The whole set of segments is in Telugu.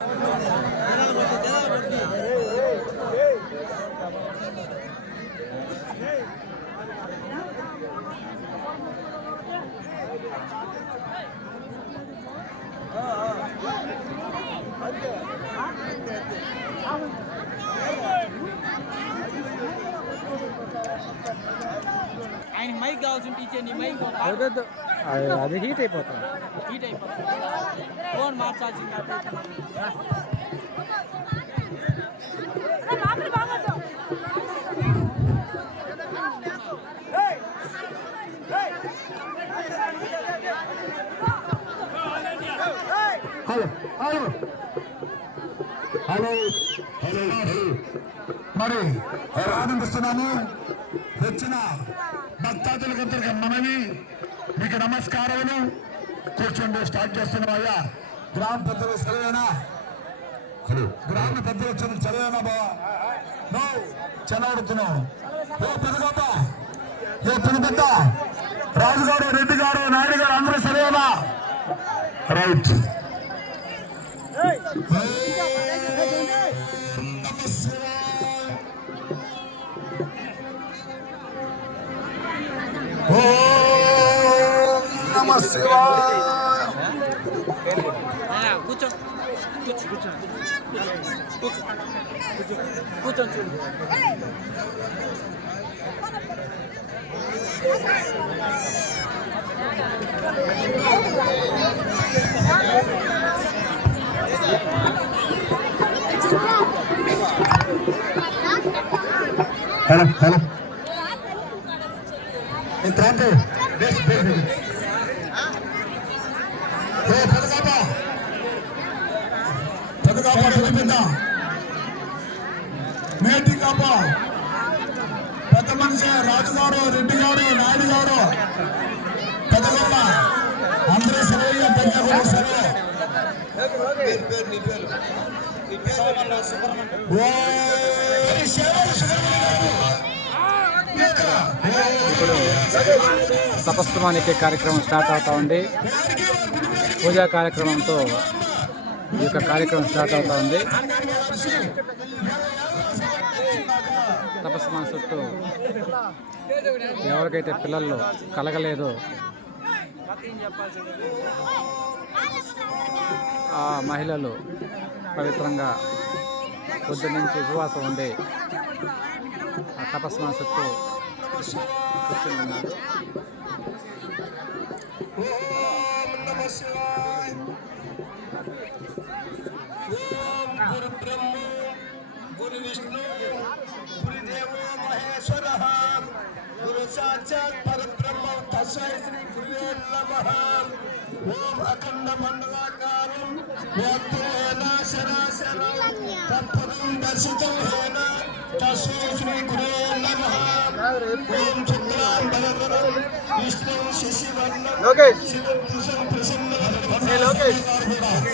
ఆయన మైక్ కావాల్సి ఇచ్చే నీ మైక్ అది హీట్ అయిపోతుంది. ఫోన్ మార్చాల్సింది. హలో మరి ఆనందిస్తున్నాము. వచ్చిన భక్తాదులకందరికీ మనవి, మీకు నమస్కారములు. కూర్చోండి, స్టార్ట్ చేస్తున్నాం. అయ్యా గ్రామ పెద్దలు సరైన గ్రామ పెద్దలు వచ్చిన చదివేనా బాబా చెలవడుతున్నాం. ఏ పెద్దగబ్బ, ఏ పెద్ద రాజుగారు, రెడ్డి గారు, నాయుడు గారు అందరూ సరైన రైట్. ఓం నమః శివాయ. కూర్చో కూర్చో. హలో హలో ఎంతంటే బెస్ట్ బెస్ట్ పెద్దగాప పెద్ద మేటి కాప పెద్ద మనిషి రాజుగారు, రెడ్డి గారు, నాయుడు గారు, పెద్దగప్ప అందరూ సరైన పెద్ద సరే. ఇప్పుడు తపస్సుమానికి కార్యక్రమం స్టార్ట్ అవుతా ఉంది. పూజా కార్యక్రమంతో ఈ యొక్క కార్యక్రమం స్టార్ట్ అవుతా ఉంది. తపస్సుమాన చుట్టూ ఎవరికైతే పిల్లలు కలగలేదో ఆ మహిళలు పవిత్రంగా పొద్దు నుంచి ఉపవాసం ఉండి ఆ తపస్సుమాన చుట్టూ కూర్చొని ఉన్నారు. గురు బ్రహ్మ గురు విష్ణు గురుదేవో మహేశ్వర గురు సాక్షాత్ పరబ్రహ్మ తస్మై శ్రీ గురువే నమః. ఓం అఖండ మండలాకారం వ్యాప్తేన శరాశరం తత్పదం దర్శితం హేన తస్మై శ్రీ గురువే నమః. ఓం శుక్లాం వరదరం విష్ణుం శశివర్ణం శివం ప్రసన్నం.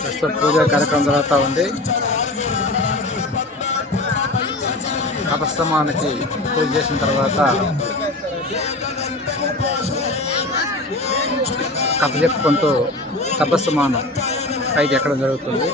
ప్రస్తుతం పూజా కార్యక్రమం జరుగుతూ ఉంది. తపస్సమానికి పూజ చేసిన తర్వాత కథ చెప్పుకుంటూ తపస్సమానం పైకి ఎక్కడం జరుగుతుంది.